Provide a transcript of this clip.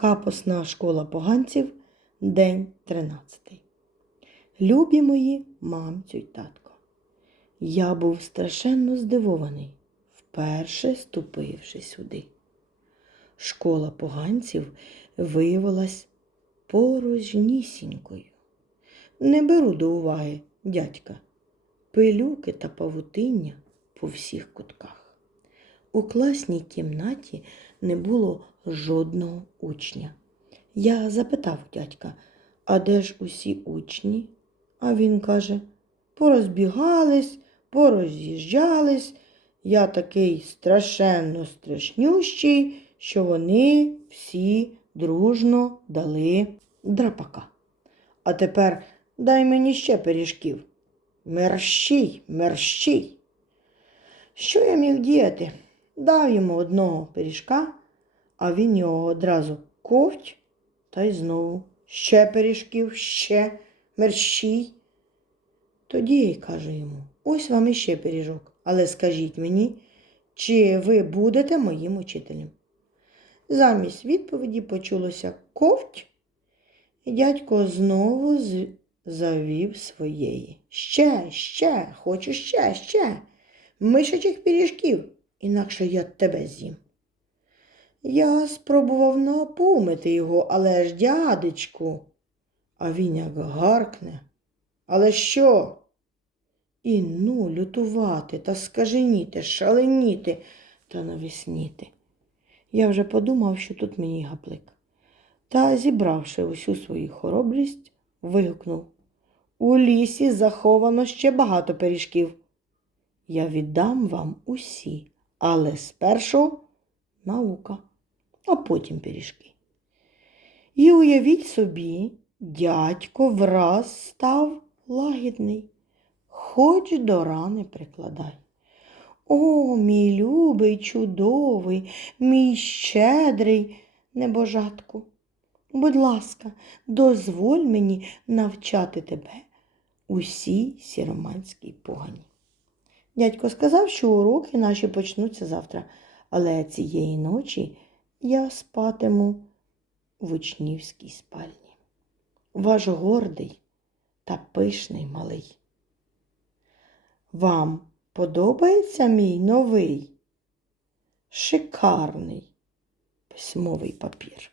Капосна школа поганців, день 13. Любі мої мамцю й татко. Я був страшенно здивований, вперше ступивши сюди. Школа поганців виявилась порожнісінькою. Не беру до уваги дядька, пилюки та павутиння по всіх кутках. У класній кімнаті не було жодного учня. Я запитав дядька, а де ж усі учні? А він каже, порозбігались, пороз'їжджались. Я такий страшенно страшнющий, що вони всі дружно дали драпака. А тепер дай мені ще пиріжків. Мерщій, мерщій. Що я міг діяти? Дав йому одного пиріжка, а він його одразу ковть та й знову ще пиріжків, ще мерщій. Тоді й кажу йому: ось вам іще пиріжок, але скажіть мені, чи ви будете моїм учителем? Замість відповіді почулося ковть, і дядько знову завів своєї. Ще, ще, хочу ще, ще. Мишачих пиріжків, інакше я тебе з'їм. Я спробував напумити його, але ж дядечку. А він як гаркне. Але що? І ну лютувати та скаженіти, шаленіти та навісніти. Я вже подумав, що тут мені гаплик. Та, зібравши усю свою хоробрість, вигукнув У лісі заховано ще багато пиріжків. Я віддам вам усі, але спершу наука, а потім пиріжки. І уявіть собі, дядько враз став лагідний, хоч до рани прикладай. О, мій любий, чудовий, мій щедрий небожатку. Будь ласка, дозволь мені навчати тебе усій сіроманській погані. Дядько сказав, що уроки наші почнуться завтра, але цієї ночі я спатиму в учнівській спальні. Ваш гордий та пишний малий. Вам подобається мій новий, шикарний письмовий папір?